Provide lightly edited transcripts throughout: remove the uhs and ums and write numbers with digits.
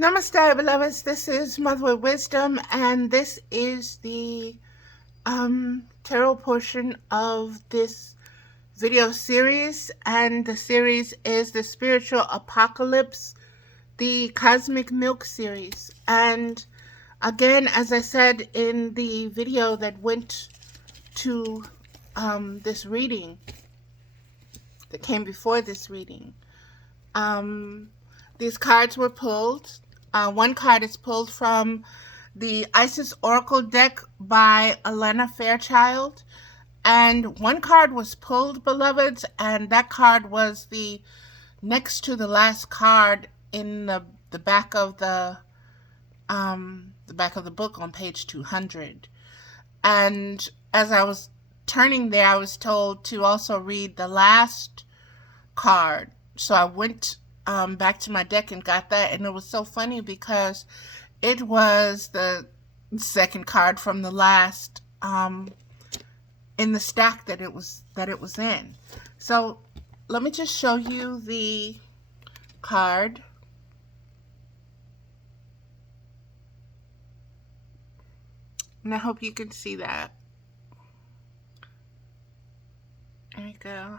Namaste, beloveds. This is Mother with Wisdom, and this is the tarot portion of this video series. And the series is the Spiritual Apocalypse, the Cosmicmilk series. And again, as I said in the video that went to this reading, that came before this reading, these cards were pulled. One card is pulled from the Isis Oracle deck by Elena Fairchild. And one card was pulled, beloveds, and that card was the next to the last card in the back of the book on page 200. And as I was turning there, I was told to also read the last card. So I went back to my deck and got that, and it was so funny because it was the second card from the last in the stack that it was in. So let me just show you the card. And I hope you can see that. There you go.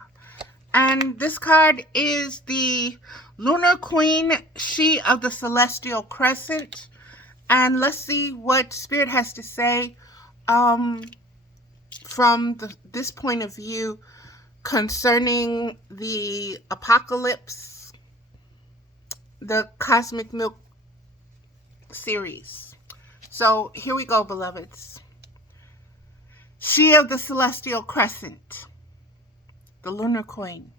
And this card is the Lunar Queen, she of the Celestial Crescent. And let's see what Spirit has to say from this point of view concerning the Apocolypse, the Cosmicmilk series. So here we go, beloveds. She of the Celestial Crescent, the Lunar Queen.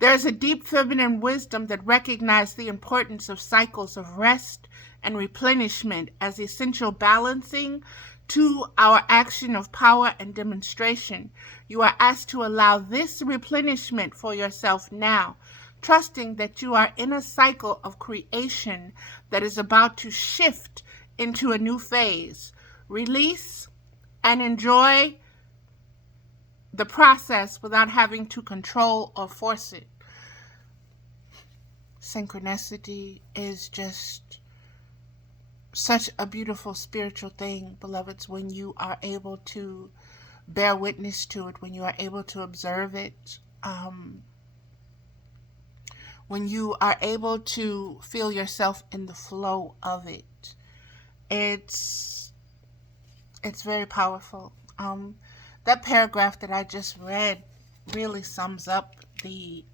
There is a deep feminine wisdom that recognizes the importance of cycles of rest and replenishment as essential balancing to our action of power and demonstration. You are asked to allow this replenishment for yourself now, trusting that you are in a cycle of creation that is about to shift into a new phase. Release and enjoy the process without having to control or force it. Synchronicity is just such a beautiful spiritual thing, beloveds, when you are able to bear witness to it, when you are able to observe it, when you are able to feel yourself in the flow of it. It's very powerful. That paragraph that I just read really sums up the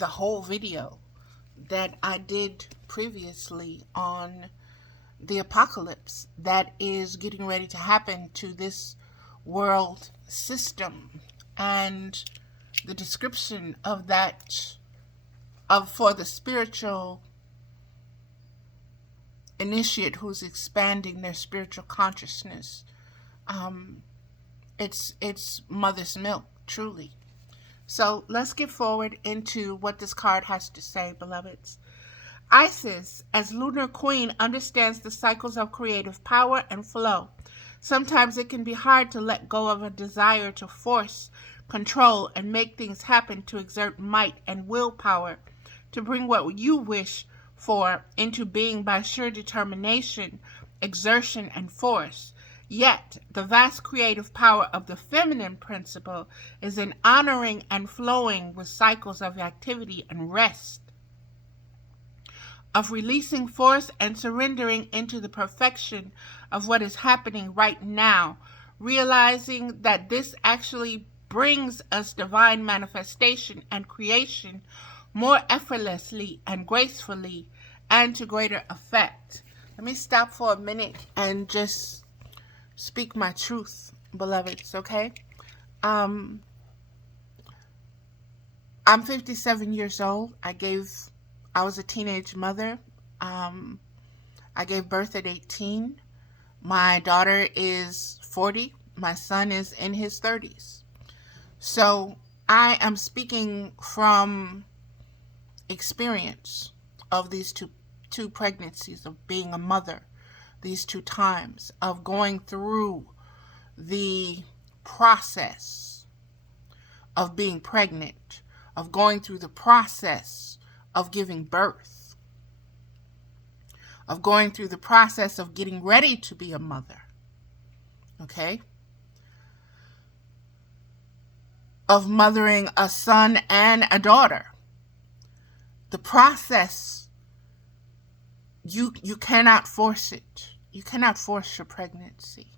whole video that I did previously on the apocalypse that is getting ready to happen to this world system, and the description of that for the spiritual initiate who's expanding their spiritual consciousness. It's mother's milk, truly. So let's get forward into what this card has to say, beloveds. Isis, as Lunar Queen, understands the cycles of creative power and flow. Sometimes it can be hard to let go of a desire to force, control, and make things happen, to exert might and willpower, to bring what you wish for into being by sheer determination, exertion, and force. Yet, the vast creative power of the feminine principle is in honoring and flowing with cycles of activity and rest, of releasing force and surrendering into the perfection of what is happening right now, realizing that this actually brings us divine manifestation and creation more effortlessly and gracefully and to greater effect. Let me stop for a minute and just speak my truth, beloveds, okay? I'm 57 years old. I was a teenage mother. I gave birth at 18. My daughter is 40. My son is in his 30s. So I am speaking from experience of these two pregnancies, of being a mother, these two times, of going through the process of being pregnant, of going through the process of giving birth, of going through the process of getting ready to be a mother, okay? Of mothering a son and a daughter. The process, you cannot force it. You cannot force your pregnancy.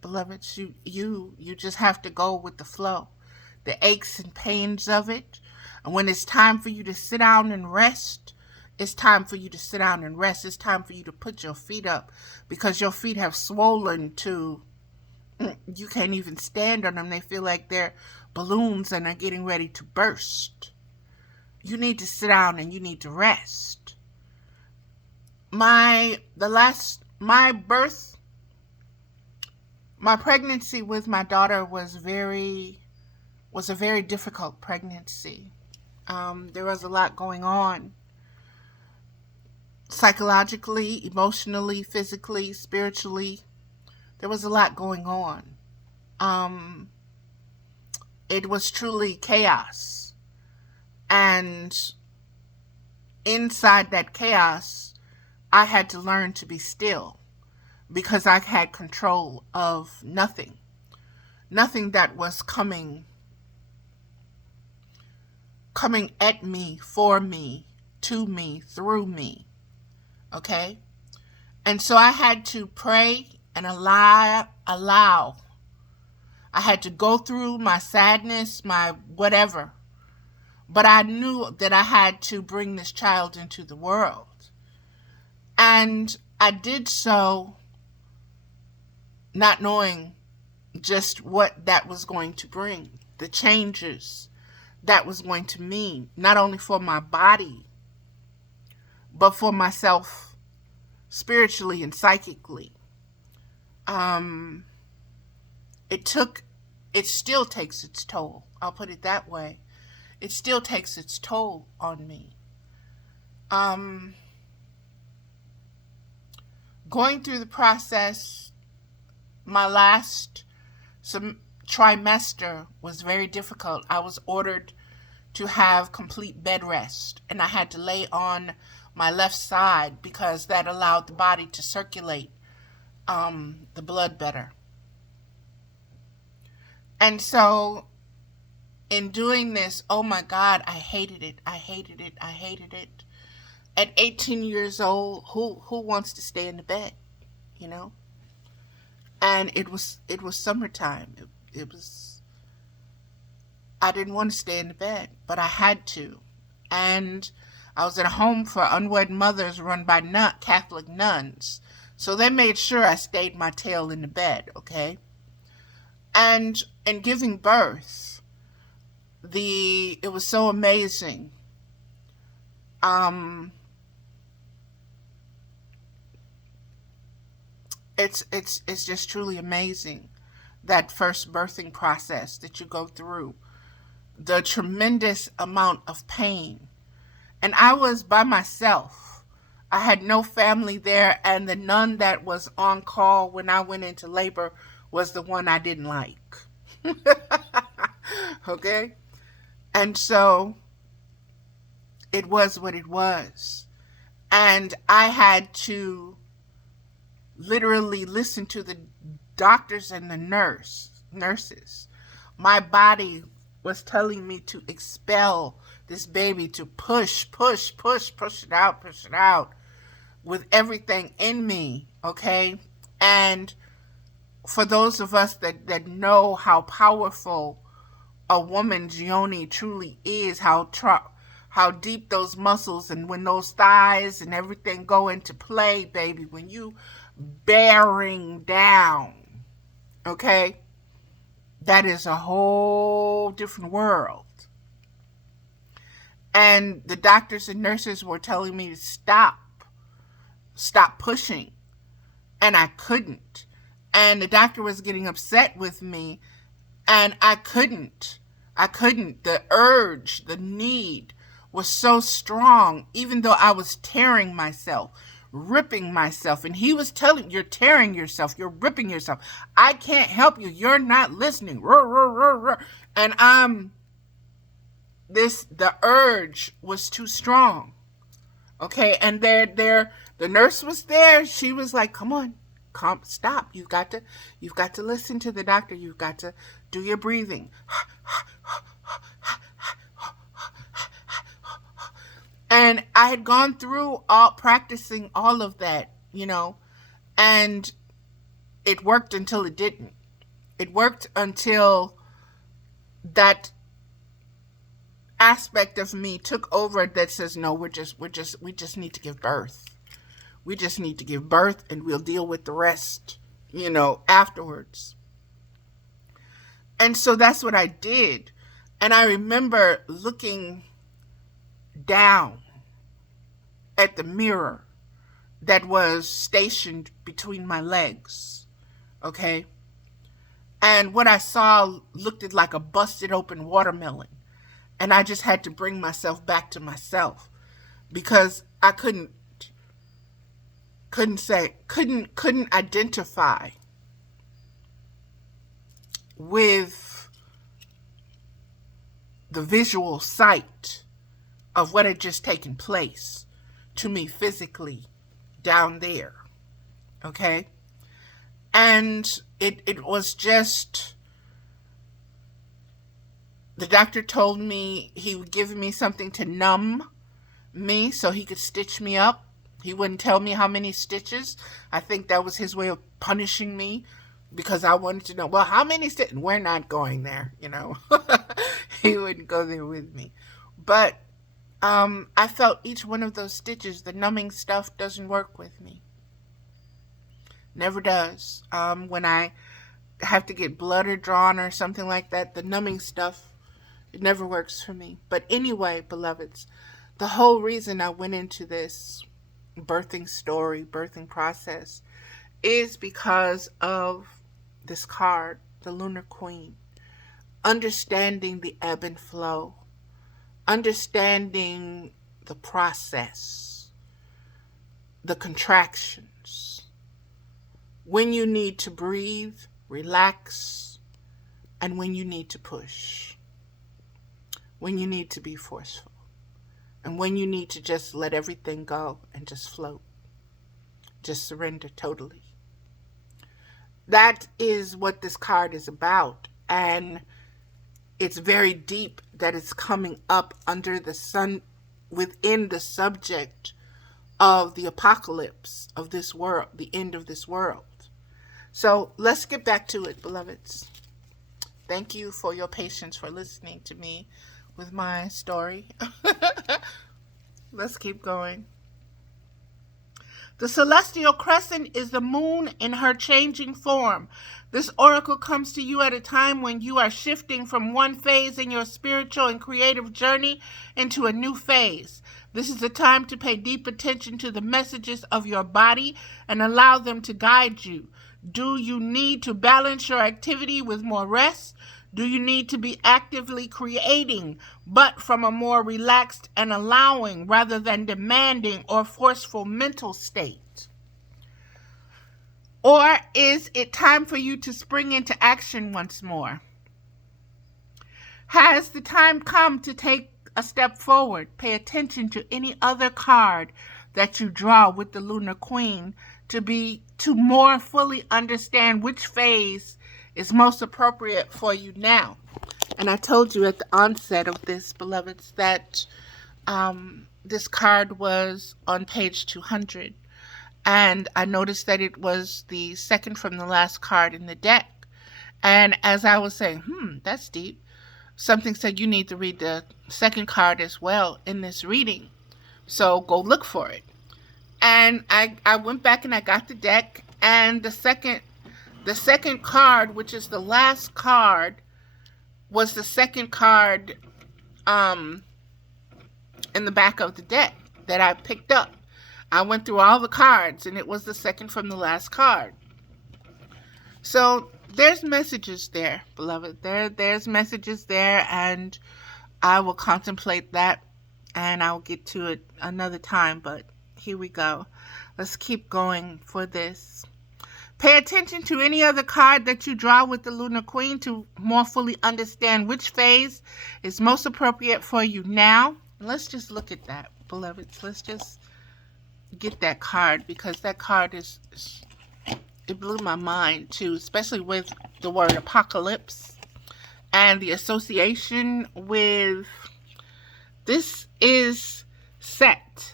Beloveds, you just have to go with the flow. The aches and pains of it. And when it's time for you to sit down and rest, it's time for you to sit down and rest. It's time for you to put your feet up, because your feet have swollen to, you can't even stand on them. They feel like they're balloons and are getting ready to burst. You need to sit down and you need to rest. My pregnancy with my daughter was a very difficult pregnancy. There was a lot going on, psychologically, emotionally, physically, spiritually. There was a lot going on. It was truly chaos. And inside that chaos, I had to learn to be still, because I had control of nothing. Nothing that was coming at me, for me, to me, through me. Okay? And so I had to pray and allow. I had to go through my sadness, my whatever. But I knew that I had to bring this child into the world. And I did so not knowing just what that was going to bring, the changes that was going to mean, not only for my body, but for myself spiritually and psychically. It still takes its toll. I'll put it that way. It still takes its toll on me. Going through the process, my last trimester was very difficult. I was ordered to have complete bed rest, and I had to lay on my left side because that allowed the body to circulate the blood better. And so in doing this, oh my God, I hated it. At 18 years old, who wants to stay in the bed, you know? And it was summertime. I didn't want to stay in the bed, but I had to. And I was at a home for unwed mothers run by Catholic nuns. So they made sure I stayed my tail in the bed, okay? And in giving birth, it was so amazing. It's just truly amazing, that first birthing process that you go through, the tremendous amount of pain. And I was by myself. I had no family there, and the nun that was on call when I went into labor was the one I didn't like. Okay? And so it was what it was. And I had to literally listen to the doctors and the nurses. My body was telling me to expel this baby, to push it out with everything in me, okay? And for those of us that know how powerful a woman's yoni truly is, how deep those muscles, and when those thighs and everything go into play, baby, when you bearing down, okay, that is a whole different world. And the doctors and nurses were telling me to stop pushing, and I couldn't. And the doctor was getting upset with me, and I couldn't. The urge, the need was so strong, even though I was tearing myself, ripping myself. And he was telling, you're tearing yourself, you're ripping yourself. I can't help you. You're not listening. And I'm the urge was too strong. Okay, and the nurse was there. She was like, "Come on, stop. You've got to listen to the doctor. You've got to do your breathing." And I had gone through practicing all of that, and it worked until it didn't. It worked until that aspect of me took over that says, no, we just need to give birth. We just need to give birth and we'll deal with the rest, afterwards. And so that's what I did. And I remember looking down at the mirror that was stationed between my legs. Okay. And what I saw looked like a busted open watermelon. And I just had to bring myself back to myself because I couldn't identify with the visual sight of what had just taken place to me physically down there. Okay? And it was just, the doctor told me he would give me something to numb me so he could stitch me up. He wouldn't tell me how many stitches. I think that was his way of punishing me because I wanted to know, well, how many stitches? We're not going there, He wouldn't go there with me. But I felt each one of those stitches. The numbing stuff doesn't work with me. Never does. When I have to get blood drawn or something like that, the numbing stuff, it never works for me. But anyway, beloveds, the whole reason I went into this birthing story, birthing process, is because of this card, the Lunar Queen. Understanding the ebb and flow. Understanding the process. The contractions. When you need to breathe, relax, and when you need to push. When you need to be forceful. And when you need to just let everything go and just float. Just surrender totally. That is what this card is about. And it's very deep that it's coming up under the sun, within the subject of the apocalypse of this world, the end of this world. So let's get back to it, beloveds. Thank you for your patience for listening to me with my story. Let's keep going. The celestial crescent is the moon in her changing form. This oracle comes to you at a time when you are shifting from one phase in your spiritual and creative journey into a new phase. This is a time to pay deep attention to the messages of your body and allow them to guide you. Do you need to balance your activity with more rest? Do you need to be actively creating, but from a more relaxed and allowing rather than demanding or forceful mental state? Or is it time for you to spring into action once more? Has the time come to take a step forward? Pay attention to any other card that you draw with the Lunar Queen to more fully understand which phase is most appropriate for you now. And I told you at the onset of this, beloveds, that this card was on page 200. And I noticed that it was the second from the last card in the deck. And as I was saying, that's deep, something said you need to read the second card as well in this reading. So go look for it. And I went back and I got the deck, and the second card, which is the last card, was the second card in the back of the deck that I picked up. I went through all the cards, and it was the second from the last card. So there's messages there, beloved. There's messages there, and I will contemplate that, and I'll get to it another time, but here we go. Let's keep going for this. Pay attention to any other card that you draw with the Lunar Queen to more fully understand which phase is most appropriate for you now. Let's just look at that, beloveds. Let's just get that card, because that card it blew my mind too, especially with the word apocalypse and the association with this is Set.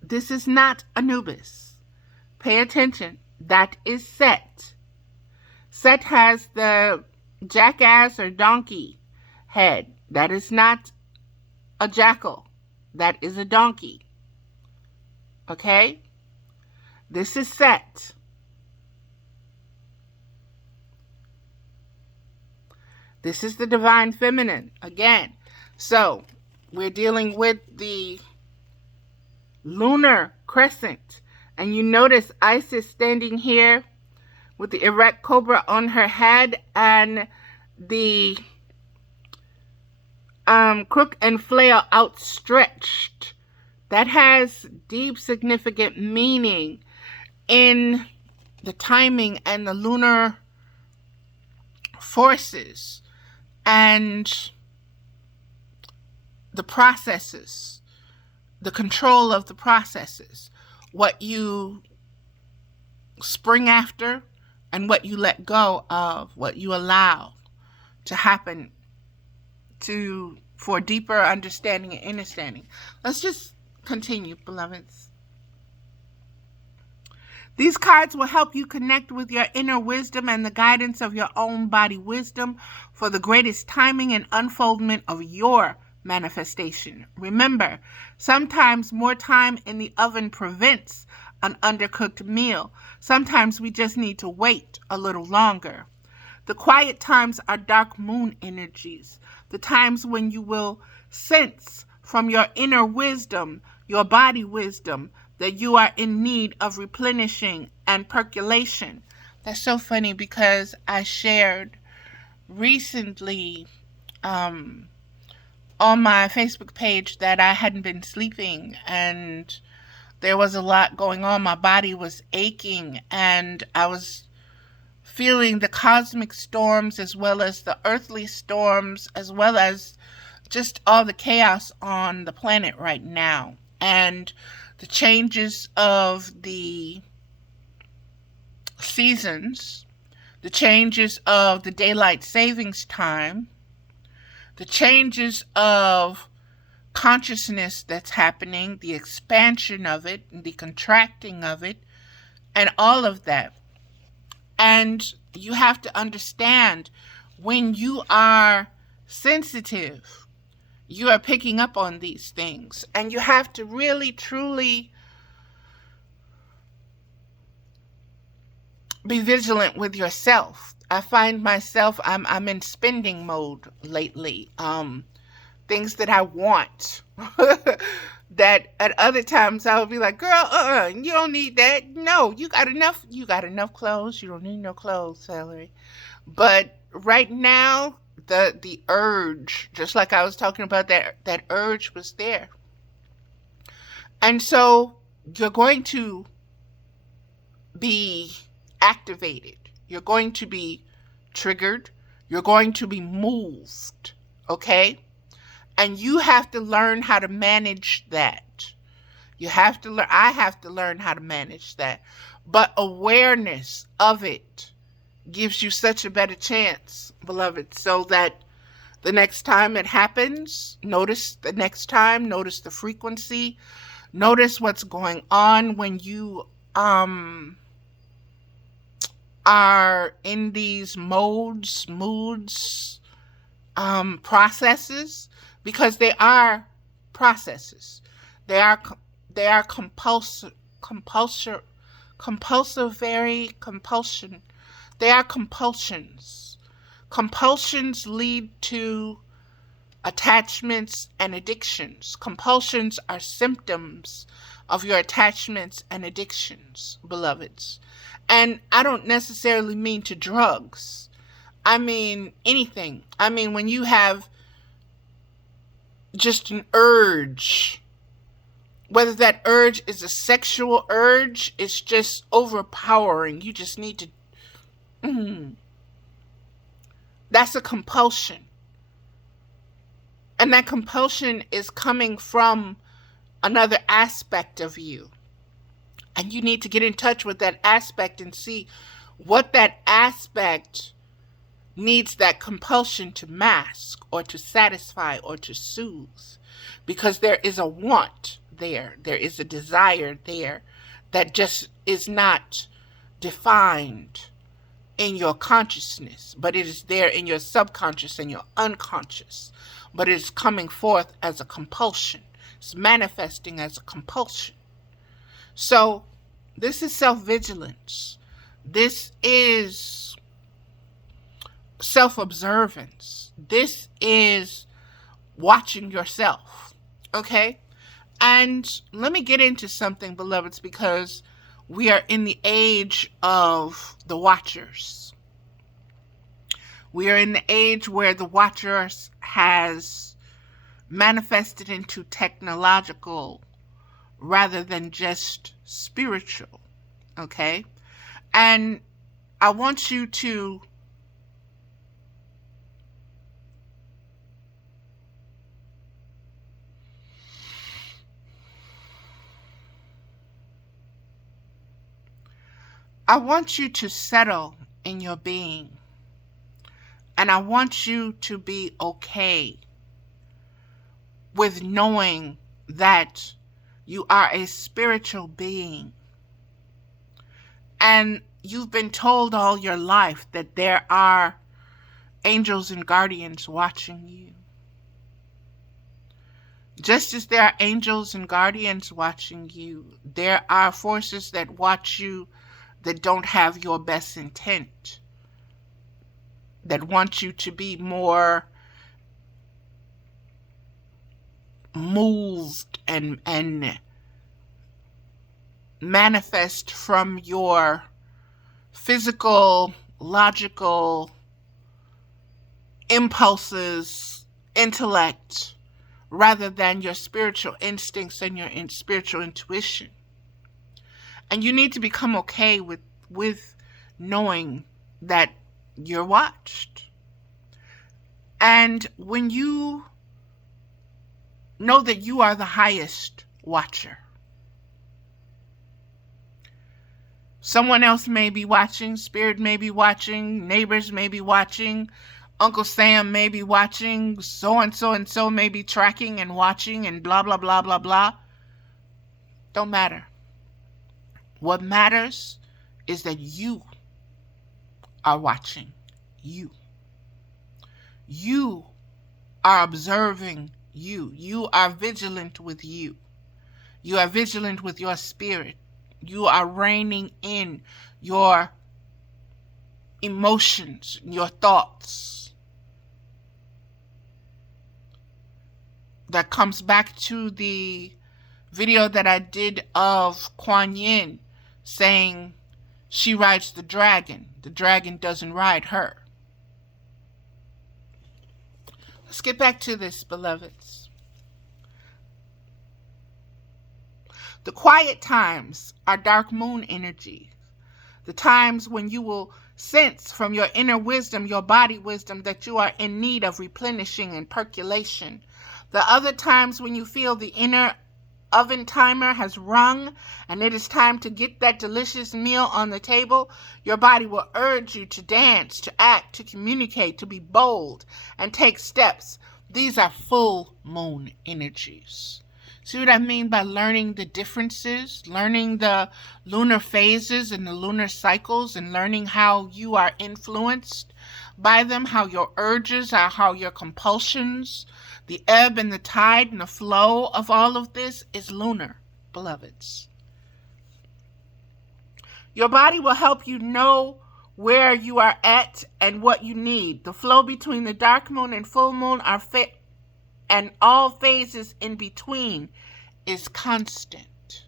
This is not Anubis. Pay attention. That is Set. Set has the jackass or donkey head. That is not a jackal. That is a donkey. Okay? This is Set. This is the divine feminine. Again. So, we're dealing with the lunar crescent. And you notice Isis standing here with the erect cobra on her head and the crook and flail outstretched. That has deep, significant meaning in the timing and the lunar forces and the processes, the control of the processes, what you spring after and what you let go of, what you allow to happen for deeper understanding and understanding. Let's just continue, beloveds. These cards will help you connect with your inner wisdom and the guidance of your own body wisdom for the greatest timing and unfoldment of your manifestation. Remember, sometimes more time in the oven prevents an undercooked meal. Sometimes we just need to wait a little longer. The quiet times are dark moon energies, the times when you will sense from your inner wisdom, your body wisdom, that you are in need of replenishing and percolation. That's so funny, because I shared recently on my Facebook page that I hadn't been sleeping and there was a lot going on. My body was aching and I was feeling the cosmic storms as well as the earthly storms, as well as just all the chaos on the planet right now. And the changes of the seasons, the changes of the daylight savings time, the changes of consciousness that's happening, the expansion of it, and the contracting of it, and all of that. And you have to understand, when you are sensitive, you are picking up on these things. And you have to really, truly be vigilant with yourself. I find myself, I'm in spending mode lately. Things that I want that at other times I would be like, girl, you don't need that. No, you got enough clothes. You don't need no clothes, Valerie. But right now, the urge, just like I was talking about, that urge was there. And so you're going to be activated. You're going to be triggered. You're going to be moved. Okay? And you have to learn how to manage that. I have to learn how to manage that. But awareness of it gives you such a better chance, beloved, so that the next time it happens, notice the next time, notice the frequency, notice what's going on when you are in these moods, processes, because they are processes. They are compulsion. They are compulsions. Compulsions lead to attachments and addictions. Compulsions are symptoms of your attachments and addictions, beloveds. And I don't necessarily mean to drugs. I mean anything. I mean when you have just an urge Whether that urge is a sexual urge, it's just overpowering. You just need to. That's a compulsion. And that compulsion is coming from another aspect of you. And you need to get in touch with that aspect and see what that aspect needs that compulsion to mask or to satisfy or to soothe. Because there is a want there. There is a desire there that just is not defined in your consciousness, but it is there in your subconscious and your unconscious. But it is coming forth as a compulsion. It's manifesting as a compulsion. So this is self-vigilance. This is self-observance. This is watching yourself. Okay? And let me get into something, beloveds, because we are in the age of the watchers. We are in the age where the watchers has manifested into technological rather than just spiritual. Okay? And I want you to settle in your being. And I want you to be okay with knowing that you are a spiritual being. And you've been told all your life that there are angels and guardians watching you. Just as there are angels and guardians watching you, there are forces that watch you that don't have your best intent, that want you to be more moved and manifest from your physical, logical impulses, intellect, rather than your spiritual instincts and your spiritual intuition. And you need to become okay with knowing that you're watched. And when you know that you are the highest watcher, someone else may be watching, spirit may be watching, neighbors may be watching, Uncle Sam may be watching, so-and-so and so may be tracking and watching and blah, blah, blah, blah, blah. Don't matter. What matters is that you are watching you. You are observing you. You are vigilant with you. You are vigilant with your spirit. You are reining in your emotions, your thoughts. That comes back to the video that I did of Kuan Yin saying she rides the dragon doesn't ride her. Let's get back to this, beloveds. The quiet times are dark moon energy. The times when you will sense from your inner wisdom, your body wisdom, that you are in need of replenishing and percolation. The other times when you feel the inner oven timer has rung and it is time to get that delicious meal on the table, your body will urge you to dance, to act, to communicate, to be bold, and take steps. These are full moon energies. See what I mean by learning the differences, learning the lunar phases and the lunar cycles, and learning how you are influenced by them, how your urges are, how your compulsions, the ebb and the tide and the flow of all of this is lunar, beloveds. Your body will help you know where you are at and what you need. The flow between the dark moon and full moon and all phases in between is constant.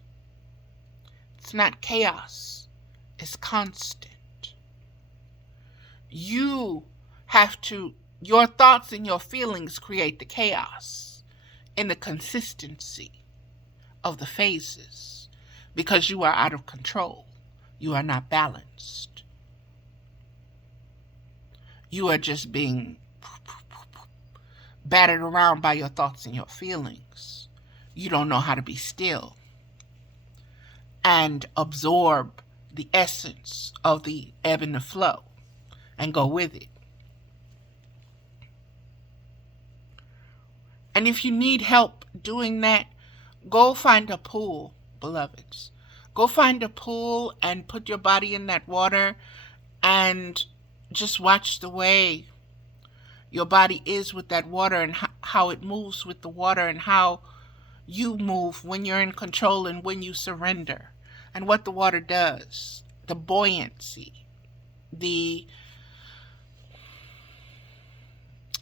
It's not chaos. It's constant. You have to, your thoughts and your feelings create the chaos in the consistency of the phases because you are out of control. You are not balanced. You are just being battered around by your thoughts and your feelings. You don't know how to be still and absorb the essence of the ebb and the flow and go with it. And if you need help doing that, go find a pool, beloveds. Go find a pool and put your body in that water and just watch the way your body is with that water and how it moves with the water and how you move when you're in control and when you surrender and what the water does. The buoyancy, the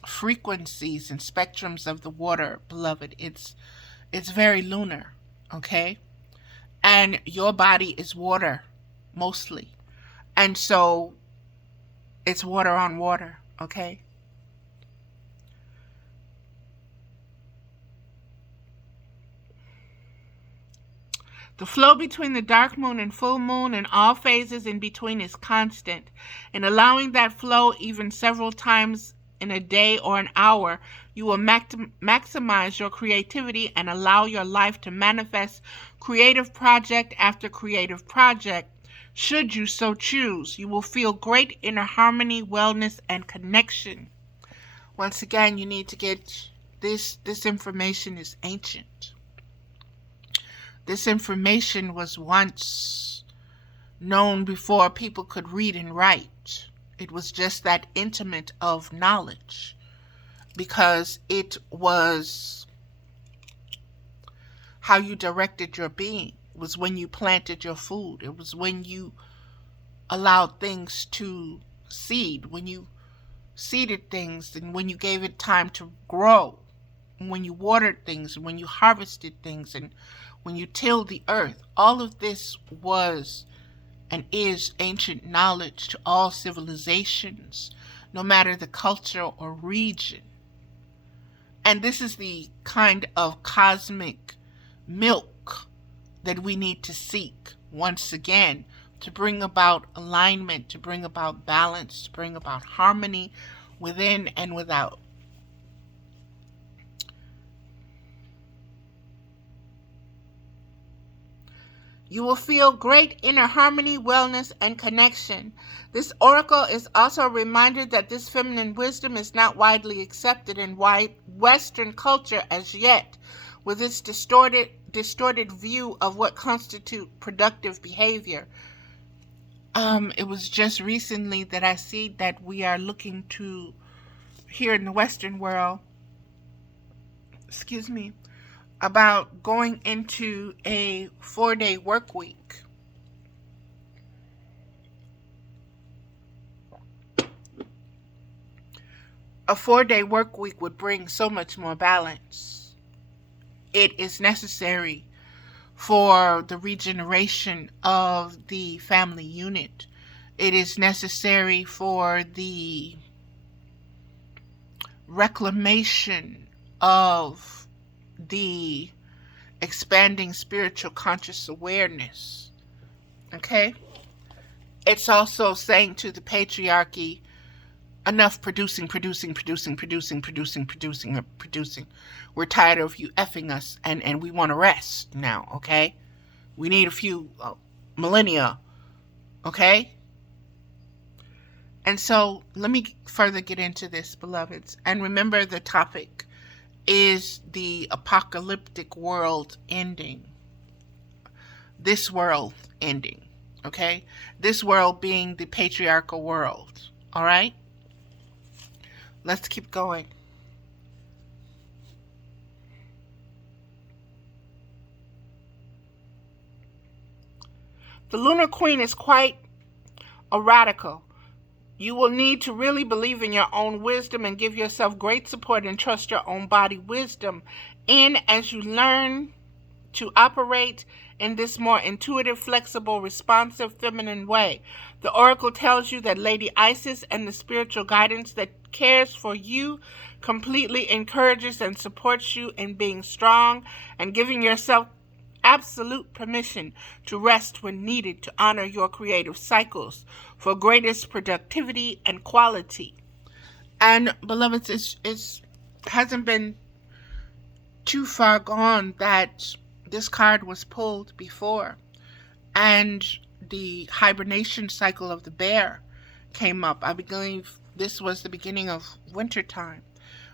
frequencies and spectrums of the water, beloved, it's very lunar, okay? And your body is water, mostly. And so it's water on water, okay? The flow between the dark moon and full moon and all phases in between is constant. And allowing that flow even several times in a day or an hour, you will maximize your creativity and allow your life to manifest creative project after creative project. Should you so choose, you will feel great inner harmony, wellness, and connection. Once again, you need to get this information is ancient. This information was once known before people could read and write. It was just that intimate of knowledge because it was how you directed your being. It was when you planted your food. It was when you allowed things to seed, when you seeded things and when you gave it time to grow, and when you watered things and when you harvested things and when you tilled the earth. All of this was and is ancient knowledge to all civilizations, no matter the culture or region. And this is the kind of cosmic milk that we need to seek once again to bring about alignment, to bring about balance, to bring about harmony within and without. You will feel great inner harmony, wellness, and connection. This oracle is also a reminder that this feminine wisdom is not widely accepted in Western culture as yet, with its distorted view of what constitutes productive behavior. It was just recently that I see that we are looking to, here in the Western world, about going into a 4-day work week. A 4-day work week would bring so much more balance. It is necessary for the regeneration of the family unit. It is necessary for the reclamation of the expanding spiritual conscious awareness. Okay? It's also saying to the patriarchy, enough producing. We're tired of you effing us and we want to rest now, okay? We need a few millennia, okay? And so let me further get into this, beloveds. And remember, the topic is the apocalyptic world ending. This world ending, okay? This world being the patriarchal world, all right? Let's keep going. The Lunar Queen is quite a radical. You will need to really believe in your own wisdom and give yourself great support and trust your own body wisdom as you learn to operate in this more intuitive, flexible, responsive, feminine way. The oracle tells you that Lady Isis and the spiritual guidance that cares for you completely encourages and supports you in being strong and giving yourself absolute permission to rest when needed to honor your creative cycles for greatest productivity and quality. And beloveds, it hasn't been too far gone that this card was pulled before, and the hibernation cycle of the bear came up. I believe this was the beginning of wintertime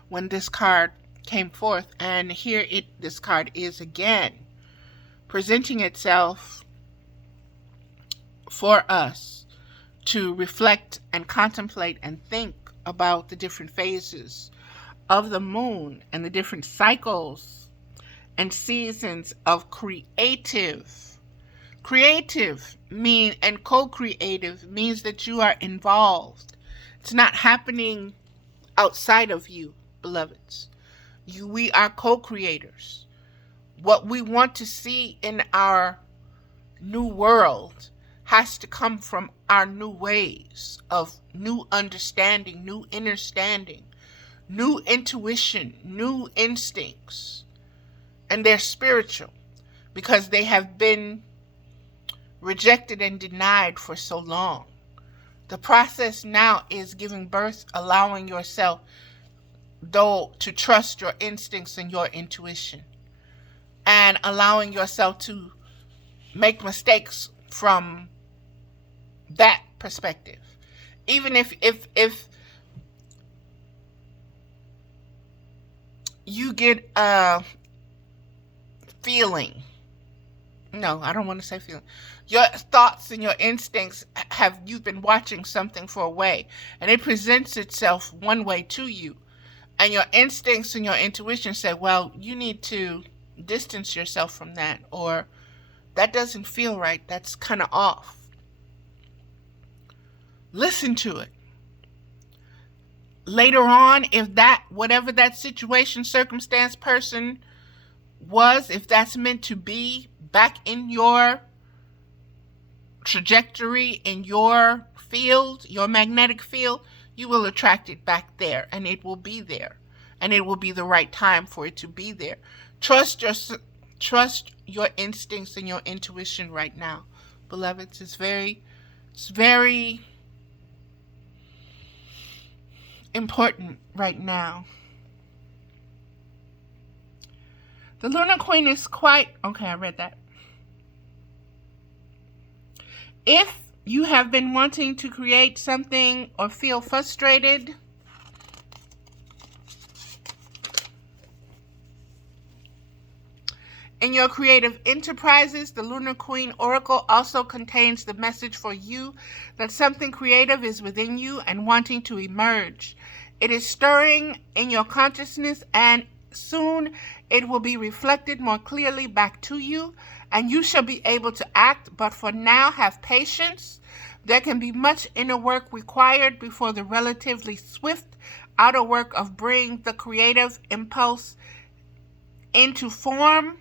when this card came forth, and here this card is again presenting itself for us to reflect and contemplate and think about the different phases of the moon and the different cycles and seasons of creative mean and co-creative means that you are involved. It's not happening outside of you, beloveds. We are co-creators. What we want to see in our new world has to come from our new ways of new understanding, new understanding, new intuition, new instincts. And they're spiritual because they have been rejected and denied for so long. The process now is giving birth, allowing yourself, though, to trust your instincts and your intuition, and allowing yourself to make mistakes from that perspective. Even if you get a feeling, no, I don't want to say feeling, your thoughts and your instincts you've been watching something for a way, and it presents itself one way to you, and your instincts and your intuition say, well, you need to distance yourself from that, or that doesn't feel right, that's kind of off. Listen to it. Later on, if whatever that situation, circumstance, person was, if that's meant to be back in your trajectory, in your field, your magnetic field, you will attract it back there, and it will be there, and it will be the right time for it to be there. Trust your instincts and your intuition right now, beloveds. It's very important right now. The Lunar Queen is quite... Okay, I read that. If you have been wanting to create something or feel frustrated, in your creative enterprises, the Lunar Queen Oracle also contains the message for you that something creative is within you and wanting to emerge. It is stirring in your consciousness, and soon it will be reflected more clearly back to you, and you shall be able to act, but for now have patience. There can be much inner work required before the relatively swift outer work of bringing the creative impulse into form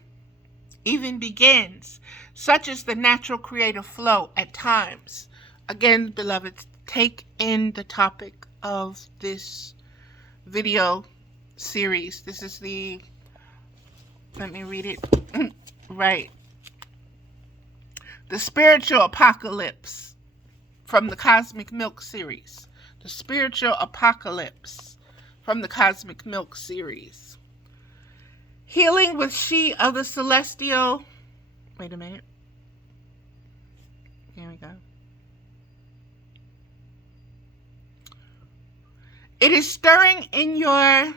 even begins. Such is the natural creative flow at times. Again, beloveds, take in the topic of this video series. This is let me read it right. The Spiritual Apocalypse from the Cosmicmilk series. The Spiritual Apocalypse from the Cosmicmilk series. Healing with She of the Celestial... Wait a minute. Here we go. It is stirring in your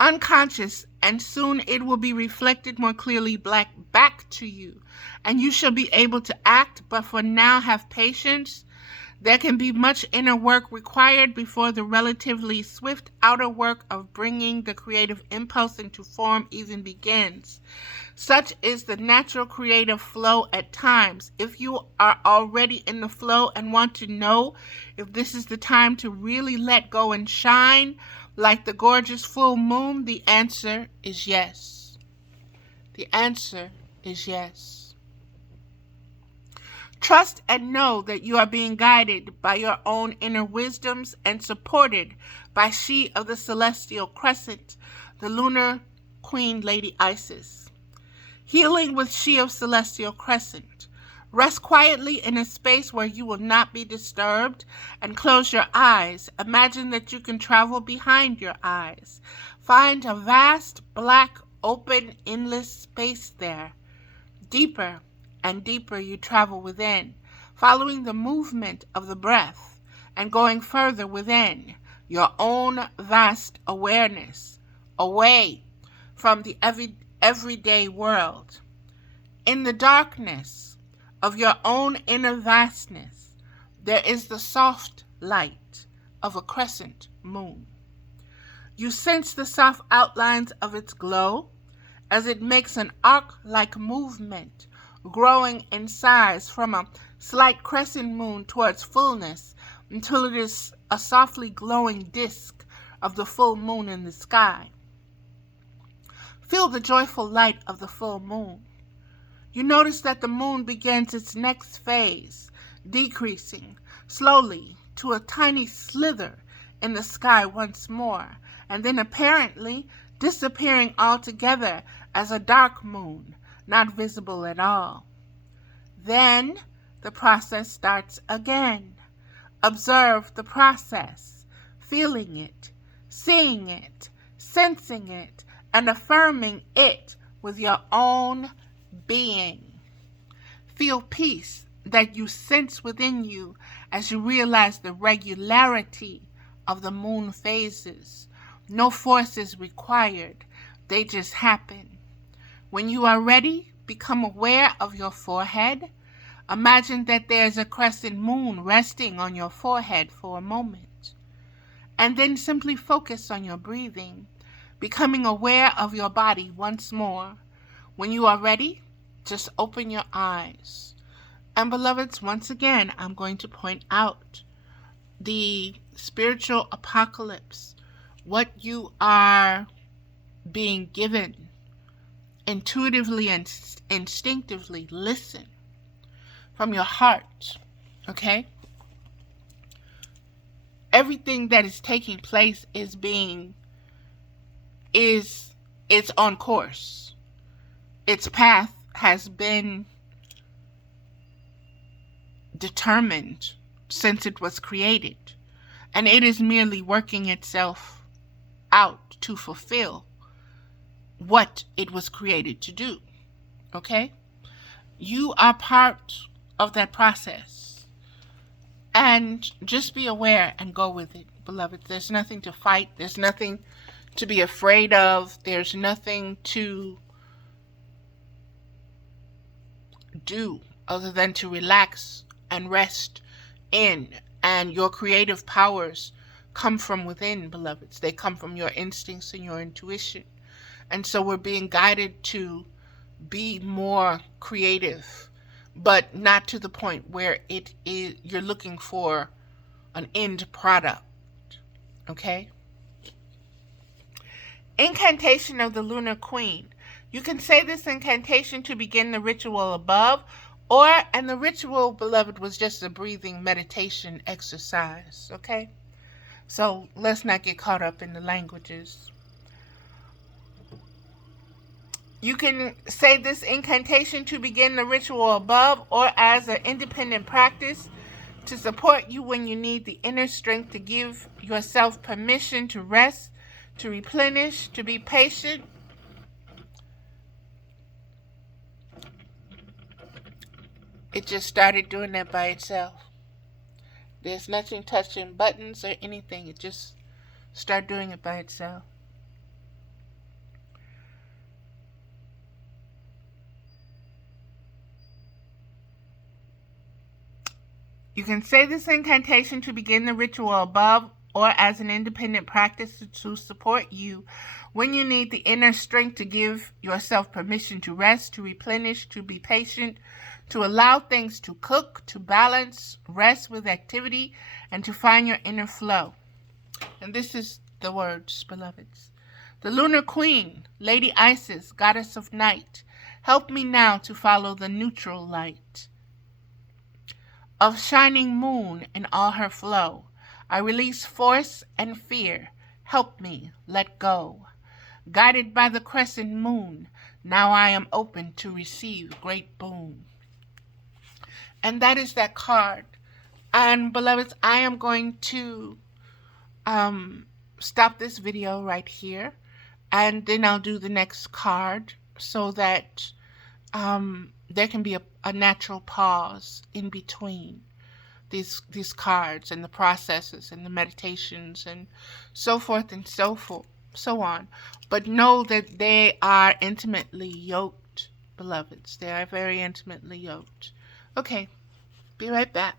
unconscious, and soon it will be reflected more clearly back to you, and you shall be able to act, but for now have patience. There can be much inner work required before the relatively swift outer work of bringing the creative impulse into form even begins. Such is the natural creative flow at times. If you are already in the flow and want to know if this is the time to really let go and shine like the gorgeous full moon, the answer is yes. The answer is yes. Trust and know that you are being guided by your own inner wisdoms and supported by She of the Celestial Crescent, the Lunar Queen Lady Isis. Healing with She of Celestial Crescent. Rest quietly in a space where you will not be disturbed and close your eyes. Imagine that you can travel behind your eyes. Find a vast, black, open, endless space there. Deeper and deeper you travel within, following the movement of the breath and going further within your own vast awareness, away from the everyday world. In the darkness of your own inner vastness, there is the soft light of a crescent moon. You sense the soft outlines of its glow as it makes an arc-like movement, growing in size from a slight crescent moon towards fullness until it is a softly glowing disk of the full moon in the sky. Feel the joyful light of the full moon. You notice that the moon begins its next phase, decreasing slowly to a tiny slither in the sky once more, and then apparently disappearing altogether as a dark moon, not visible at all. Then the process starts again. Observe the process, feeling it, seeing it, sensing it, and affirming it with your own being. Feel peace that you sense within you as you realize the regularity of the moon phases. No force is required. They just happen. When you are ready, become aware of your forehead. Imagine that there is a crescent moon resting on your forehead for a moment. And then simply focus on your breathing, becoming aware of your body once more. When you are ready, just open your eyes. And beloveds, once again, I'm going to point out the spiritual apocalypse, what you are being given intuitively and instinctively. Listen from your heart, okay? Everything that is taking place is on course. Its path has been determined since it was created, and it is merely working itself out to fulfill what it was created to do. Okay? You are part of that process. And just be aware and go with it, beloved. There's nothing to fight. There's nothing to be afraid of. There's nothing to do other than to relax and rest in. And your creative powers come from within, beloveds. They come from your instincts and your intuition. And so we're being guided to be more creative, but not to the point where you're looking for an end product. Okay? Incantation of the Lunar Queen. You can say this incantation to begin the ritual above, and the ritual, beloved, was just a breathing meditation exercise. Okay? So let's not get caught up in the languages. You can say this incantation to begin the ritual above or as an independent practice to support you when you need the inner strength to give yourself permission to rest, to replenish, to be patient. It just started doing that by itself. There's nothing touching buttons or anything. It just started doing it by itself. You can say this incantation to begin the ritual above or as an independent practice to support you when you need the inner strength to give yourself permission to rest, to replenish, to be patient, to allow things to cook, to balance, rest with activity, and to find your inner flow. And this is the words, beloveds. The Lunar Queen, Lady Isis, Goddess of Night, help me now to follow the neutral light of shining moon in all her flow. I release force and fear. Help me let go. Guided by the crescent moon, Now I am open to receive great boon. And that is that card. And beloveds, I am going to stop this video right here, and then I'll do the next card so that there can be a natural pause in between these cards and the processes and the meditations and so forth and so on. But know that they are intimately yoked, beloveds. They are very intimately yoked. Okay, be right back.